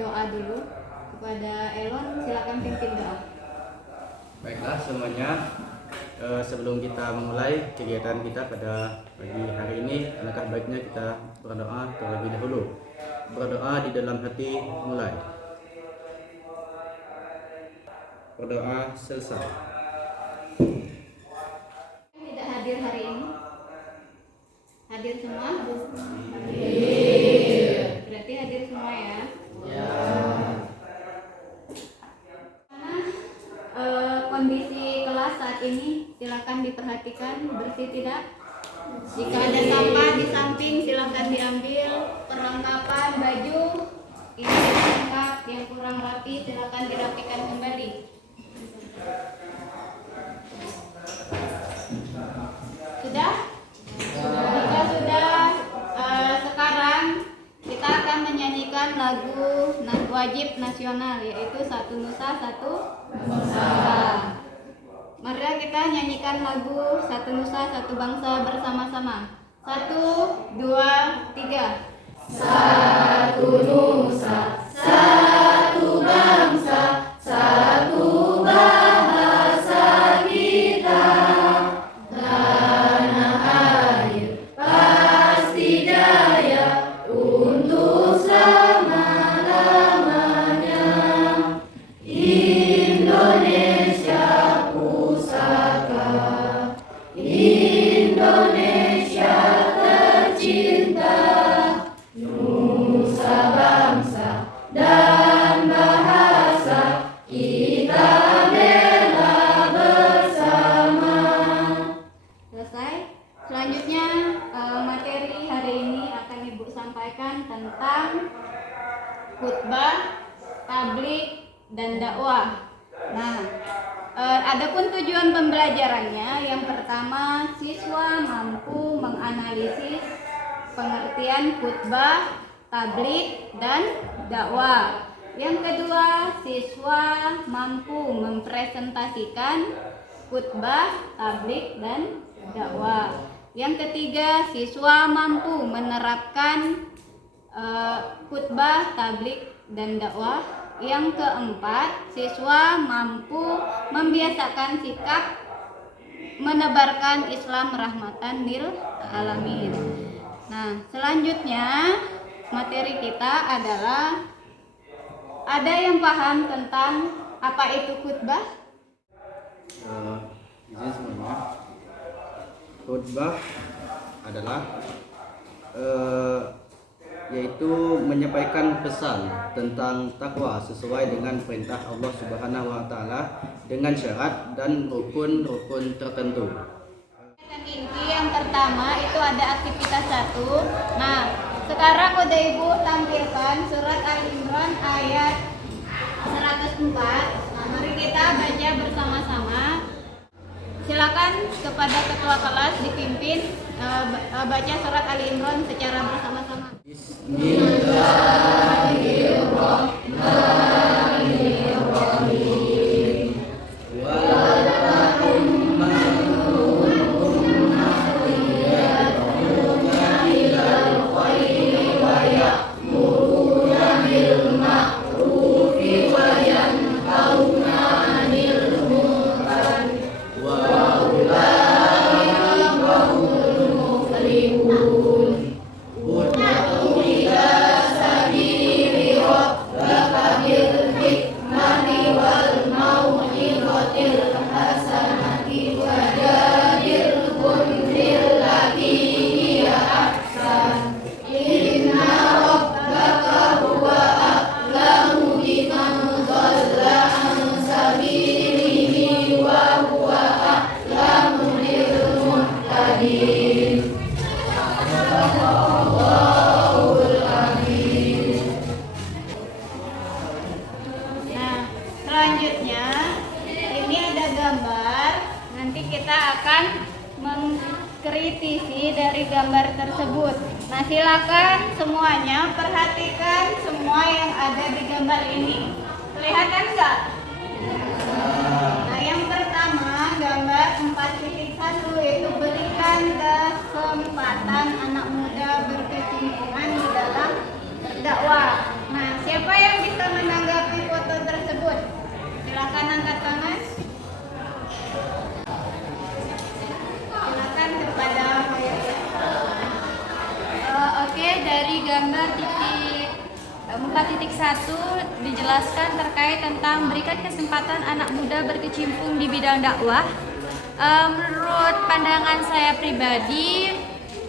doa dulu kepada Elon. Silakan pimpin doa. Baiklah semuanya, sebelum kita memulai kegiatan kita pada pagi hari ini, alangkah baiknya kita berdoa terlebih dahulu. Berdoa di dalam hati mulai. Berdoa selesai. Tidak hadir hari ini? Hadir semua? Berarti hadir semua ya? Kondisi kelas saat ini silakan diperhatikan, bersih tidak? Jika ada sampah di samping silakan diambil. Perlengkapan baju ini lengkap, yang kurang rapi silakan dirapikan kembali. Sudah? Jika sudah, sekarang kita akan menyanyikan lagu wajib nasional, yaitu Satu Nusa Satu Bangsa. Mari kita nyanyikan lagu Satu Nusa Satu Bangsa bersama-sama. 1, 2, 3. Satu nusa, satu bangsa, satu bahasa kita. Tanah air pasti jaya untuk selama-lamanya. Indonesia pusaka, Indonesia tercinta. Nusa bangsa dan bahasa kita bela bersama. Selesai. Selanjutnya materi hari ini akan Ibu sampaikan tentang khutbah, tablik, dan dakwah. Nah, adapun tujuan pembelajarannya, yang pertama siswa mampu menganalisis pengertian khutbah, tablik, dan dakwah. Yang kedua, siswa mampu mempresentasikan khutbah, tablik, dan dakwah. Yang ketiga, siswa mampu menerapkan khutbah, tablik, dan dakwah. Yang keempat, siswa mampu membiasakan sikap menebarkan Islam rahmatan lil alamin. Nah, selanjutnya materi kita adalah, ada yang paham tentang apa itu khutbah? Izin semuanya. Khutbah adalah yaitu menyampaikan pesan tentang takwa sesuai dengan perintah Allah Subhanahu wa taala dengan syarat dan rukun-rukun tertentu. Inti yang pertama itu ada aktivitas 1. Nah, sekarang udah Ibu tampilkan surat Al-Imran ayat 104. Nah, mari kita baca bersama-sama. Silakan kepada ketua kelas dipimpin baca surat Al-Imran secara bersama-sama. Bismillahirrahmanirrahim. Nah, selanjutnya ini ada gambar. Nanti kita akan mengkritisi dari gambar tersebut. Nah, silakan semuanya perhatikan semua yang ada di gambar ini. Kelihatan nggak? Nah, yang pertama gambar 4.1 itu berikan kesempatan anak muda berkecimpungan di dalam berdakwah. Nah, siapa yang bisa Silakan angkat tangan. Silakan kepada mayoritas. Oke, dari gambar muka titik 1 dijelaskan terkait tentang berikan kesempatan anak muda berkecimpung di bidang dakwah. Menurut pandangan saya pribadi,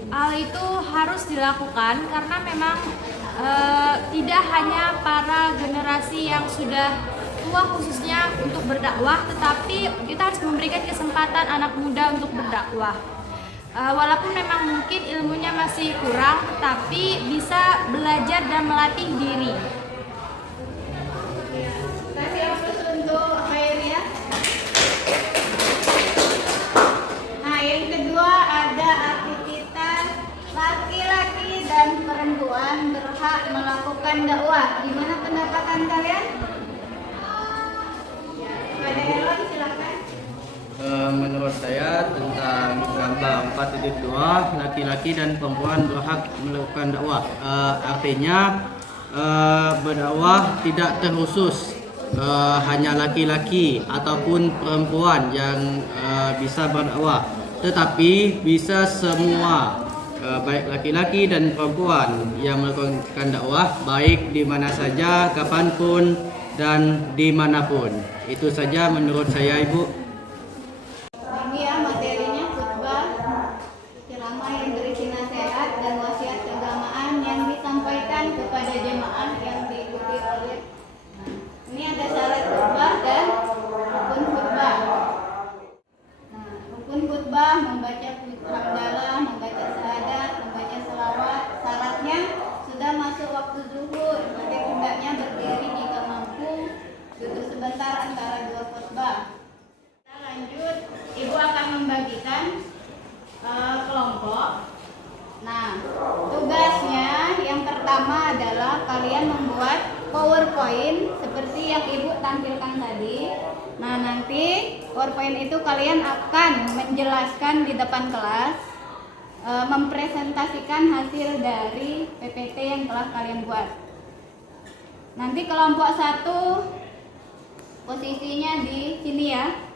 hal itu harus dilakukan karena memang tidak hanya para generasi yang sudah tua khususnya untuk berdakwah, tetapi kita harus memberikan kesempatan anak muda untuk berdakwah. Walaupun memang mungkin ilmunya masih kurang, tapi bisa belajar dan melatih diri. Kasih aplaus untuk Khairia. Nah, yang kedua ada aktivitas laki-laki dan perempuan berhak melakukan dakwah. Gimana pendapatan kalian? Pada Erlon, silakan. Menurut saya tentang gambar 4.2 laki-laki dan perempuan berhak melakukan dakwah. Artinya berdakwah tidak terkhusus hanya laki-laki ataupun perempuan yang bisa berdakwah, tetapi bisa semua baik laki-laki dan perempuan yang melakukan dakwah baik di mana saja, kapanpun dan dimanapun. Itu saja menurut saya, Ibu. Ini ya materinya khutbah, ceramah yang berisi nasihat dan wasiat keagamaan yang disampaikan kepada jemaah yang diikuti oleh. Ini ada syarat khutbah dan rukun khutbah. Nah, rukun khutbah membaca hamdalah, membaca syahadat, membaca selawat. Syaratnya sudah masuk waktu zuhur, maka hendaknya berdiri jika mampu, duduk sebentar antara dua khutbah. Lanjut, Ibu akan membagikan kelompok. Nah, tugasnya yang pertama adalah kalian membuat PowerPoint seperti yang Ibu tampilkan tadi. Nah, nanti PowerPoint itu kalian akan menjelaskan di depan kelas, mempresentasikan hasil dari PPT yang telah kalian buat. Nanti kelompok 1 posisinya di sini ya.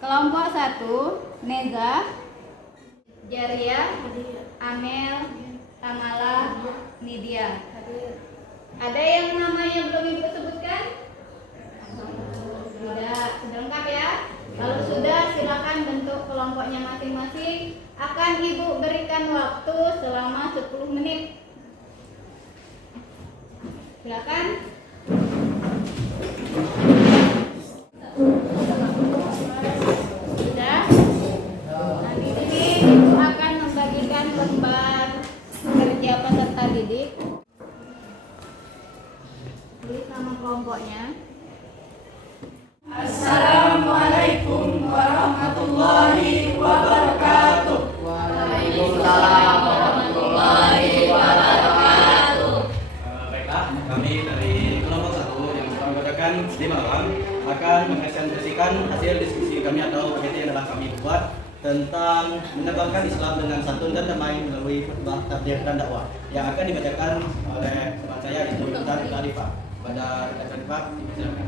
Kelompok 1, Neza, Jaria, Amel, Tamala, Nidia. Ada yang namanya belum Ibu sebutkan? Tidak, sudah lengkap ya. Kalau sudah, silakan bentuk kelompoknya masing-masing. Akan Ibu berikan waktu selama 10 menit. Silakan. Sudah. Nah, di sini Ibu akan membagikan lembar kerja peserta didik. Tulis nama kelompoknya. Assalamualaikum warahmatullahi wabarakatuh. Waalaikumsalam warahmatullahi wabarakatuh. Baiklah, kami dari kelompok 1 yang telah membacakan di malam akan mempresentasikan hasil diskusi kami atau PPT yang telah kami buat tentang menebarkan Islam dengan santun dan damai melalui khutbah takbir dan dakwah yang akan dibacakan oleh teman saya itu Ustaz Arifah. Pada Ustaz Arifah, silakan.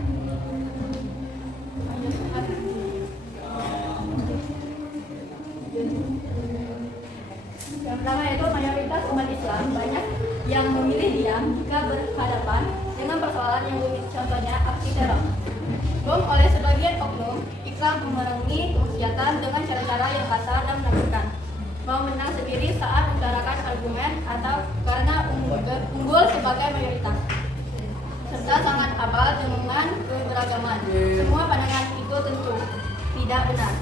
Yang pertama yaitu mayoritas umat Islam banyak yang memilih diam jika berhadapan dengan persoalan yang rumit, contohnya aksi teror. Bom oleh sebagian oknum, Islam memerangi kemaksiatan dengan cara-cara yang kasar dan menakutkan. Mau menang sendiri saat mengutarakan argumen atau karena unggul sebagai mayoritas, serta sangat abal dengan keberagaman. Semua pandangan itu tentu tidak benar.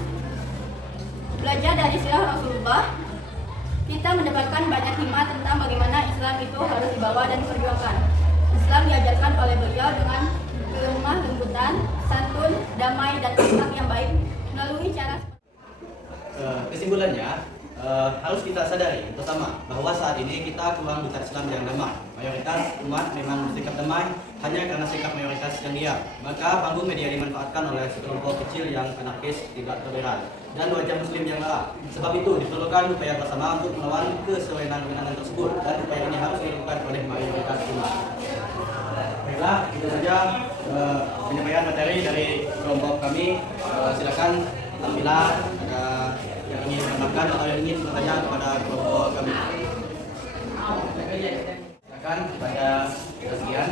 Belajar dari sirah Rasulullah, kita mendapatkan banyak hikmah tentang bagaimana Islam itu harus dibawa dan diperjuangkan. Islam diajarkan oleh beliau dengan kelemah lembutan, santun, damai, dan akhlak yang baik melalui cara. Kesimpulannya, harus kita sadari pertama bahwa saat ini kita kurang bicara Islam yang damai. Mayoritas umat memang bersikap damai hanya karena sikap mayoritas yang diam. Maka panggung media dimanfaatkan oleh sekelompok kecil yang anarkis, tidak toleran, dan wajah muslim yang lalai. Sebab itu diperlukan upaya bersama untuk melawan kesewenang-wenangan tersebut, dan upaya ini harus dilakukan oleh mayoritas umat. Baiklah, itu saja penyampaian materi dari kelompok kami. Silakan apabila ada yang ingin menambahkan atau yang ingin bertanya kepada kelompok kami. Silakan pada sekian.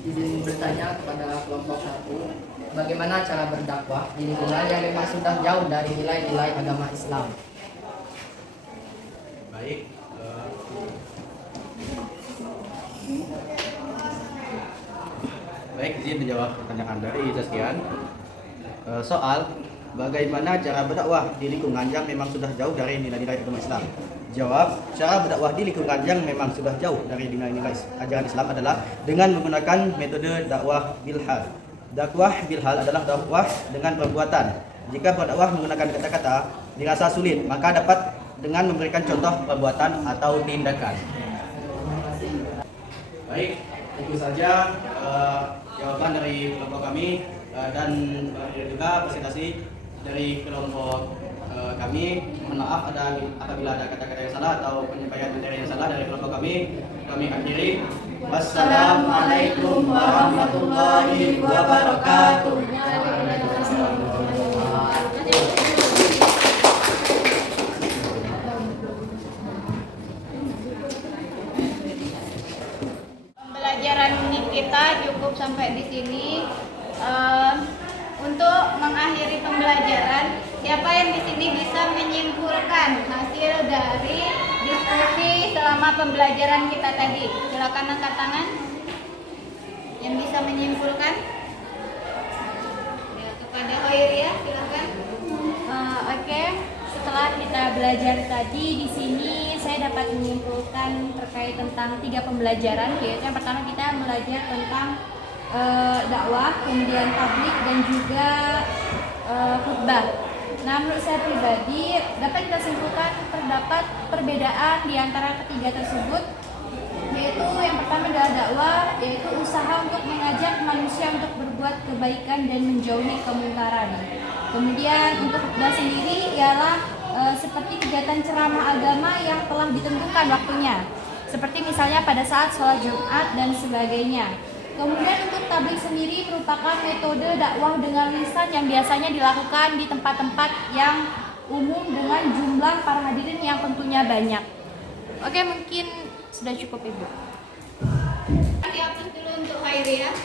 Izin bertanya kepada kelompok 1, bagaimana cara berdakwah di lingkungan yang memang sudah jauh dari nilai-nilai agama Islam? Baik. Baik, izin menjawab pertanyaan dari sekian. Soal bagaimana cara berdakwah di lingkungan yang memang sudah jauh dari nilai-nilai agama Islam. Jawab, cara berdakwah di lingkungan yang memang sudah jauh dari nilai-nilai ajaran Islam adalah dengan menggunakan metode dakwah bilhal. Dakwah bilhal adalah dakwah dengan perbuatan. Jika berdakwah menggunakan kata-kata dirasa sulit, maka dapat dengan memberikan contoh perbuatan atau tindakan. Baik, itu saja jawaban dari kelompok kami dan juga presentasi dari kelompok kami. Mohon maaf apabila ada kata-kata yang salah atau penyampaian materi yang salah dari kelompok kami. Kami akhiri. Wassalamualaikum warahmatullahi wabarakatuh. Pembelajaran kita cukup sampai di sini. Untuk mengakhiri pembelajaran, siapa yang di sini bisa menyimpulkan hasil dari diskusi selama pembelajaran kita tadi? Silakan angkat tangan. Yang bisa menyimpulkan? Ya, kepada Hoiria, silakan. Oke, setelah kita belajar tadi di sini saya dapat menyimpulkan terkait tentang 3 pembelajaran, yaitu yang pertama kita belajar tentang dakwah, kemudian tablik dan juga khutbah. Nah, menurut saya pribadi dapat kita simpulkan terdapat perbedaan di antara ketiga tersebut, yaitu yang pertama adalah dakwah, yaitu usaha untuk mengajak manusia untuk berbuat kebaikan dan menjauhi kemungkaran. Kemudian untuk khutbah sendiri ialah seperti kegiatan ceramah agama yang telah ditentukan waktunya, seperti misalnya pada saat sholat Jumat dan sebagainya. Kemudian untuk tablik sendiri merupakan metode dakwah dengan lisan yang biasanya dilakukan di tempat-tempat yang umum dengan jumlah para hadirin yang tentunya banyak. Oke, mungkin sudah cukup Ibu. Dihapus dulu untuk Hoiria.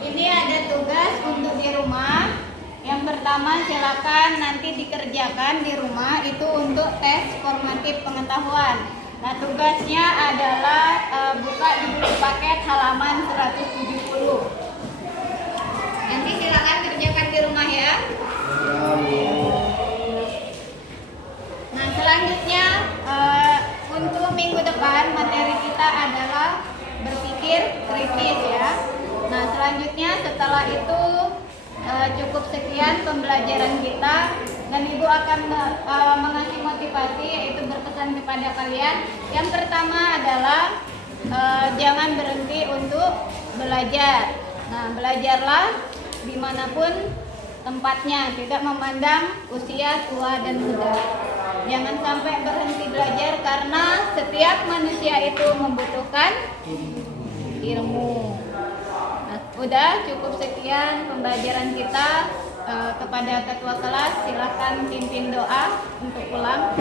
Ini ada tugas untuk di rumah. Yang pertama silakan nanti dikerjakan di rumah, itu untuk tes formatif pengetahuan. Nah, tugasnya adalah buka di buku paket halaman 170. Nanti silakan kerjakan di rumah ya. Nah, selanjutnya untuk minggu depan materi kita adalah berpikir kritis ya. Nah, selanjutnya setelah itu cukup sekian pembelajaran kita, dan Ibu akan mengasih motivasi, yaitu berpesan kepada kalian. Yang pertama adalah jangan berhenti untuk belajar. Nah, belajarlah dimanapun tempatnya, tidak memandang usia tua dan muda. Jangan sampai berhenti belajar, karena setiap manusia itu membutuhkan ilmu. Nah, udah cukup sekian pembelajaran kita. Kepada ketua kelas, silakan pimpin doa untuk pulang.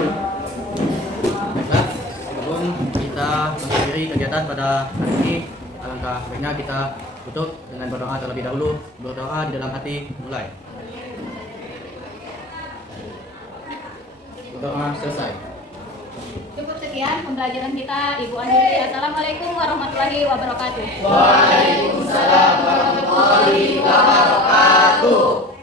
Baiklah, sebelum kita mengakhiri kegiatan pada hari ini, alangkah baiknya kita tutup dengan berdoa terlebih dahulu. Berdoa di dalam hati, mulai. Berdoa selesai. Cukup sekian pembelajaran kita, Ibu akhiri. Assalamualaikum warahmatullahi wabarakatuh. Waalaikumsalam warahmatullahi wabarakatuh.